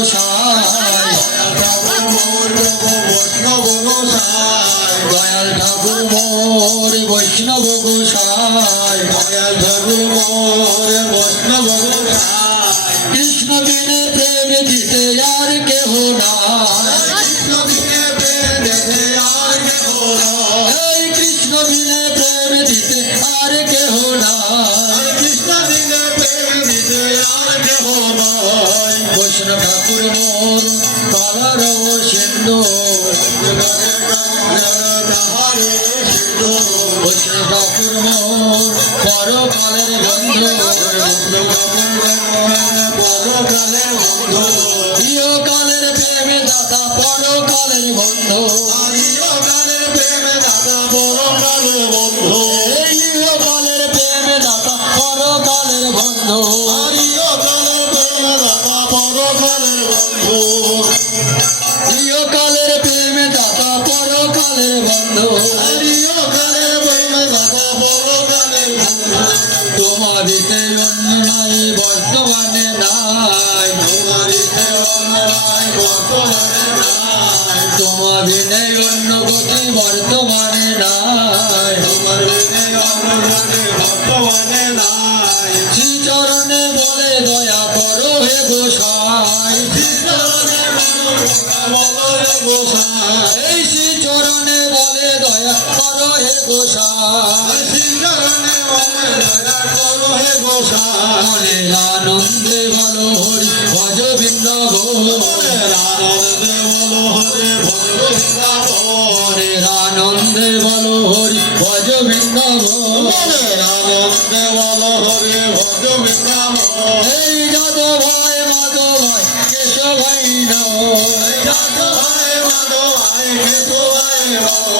গোসাই দয়াল ঠাকুর মোর বৈষ্ণব গোসাই দয়াল ঠাকুর মোর বৈষ্ণব গোসাই কৃষ্ণ বিনে প্রেম দিতে আর কেহ নাই কৃষ্ণ বিনে প্রেম দিতে আর কেহ নাই এই কৃষ্ণ বিনে প্রেম দিতে আর কেহ নাই কৃষ্ণ বিনে প্রেম দিতে আর কেহ নাই বৈষ্ণব ঠাকুর মোর কালার সিন্ধু বৈষ্ণব ঠাকুর মোর পরকালের বন্ধু পরকালের বন্ধু ইহকালের প্রেমে দাতা পরকালের বন্ধু ইহকালের প্রেমে দাতা পরকালের বন্ধু ইহকালের প্রেমে দাতা পরকালের বন্ধু ইহকালের প্রেমে দাতা পরকালের বন্ধু ইহকালের প্রেমে দাতা পরকালের বন্ধু ইহকালের প্রেমে দাতা পরকালের বন্ধু তোমাদিতে অন্য নাই বর্তমানে নাই তোমারিতে অন্যায় বর্তমানে নাই তোমার বিনে অন্য গতি বর্তমানে নাই তোমার বিনে অন্যগতি বর্তমানে নাই শ্রীচরণে বলে দয়া করো হে গোসাই শ্রীচরণে বলো হে গোসাই এই শ্রীচরণে বলে দয়া করো হে গোসাই শ্রীচরণে বলে দয়া করো হে গোসাই মনের আনন্দে বলো হরি ভজ বৃন্দাবন মনের আনন্দে বলো হরে ভজ বৃন্দাবন মনের আনন্দে বলো হরি ভজ বৃন্দাবন মনের আনন্দে বলো হরে ভজ বৃন্দাবন এই যাদব ভাই মাধব ভাই কেশব ভাই নয় যাদব ভাই মাধব ভাই কেশব ভাই নয়।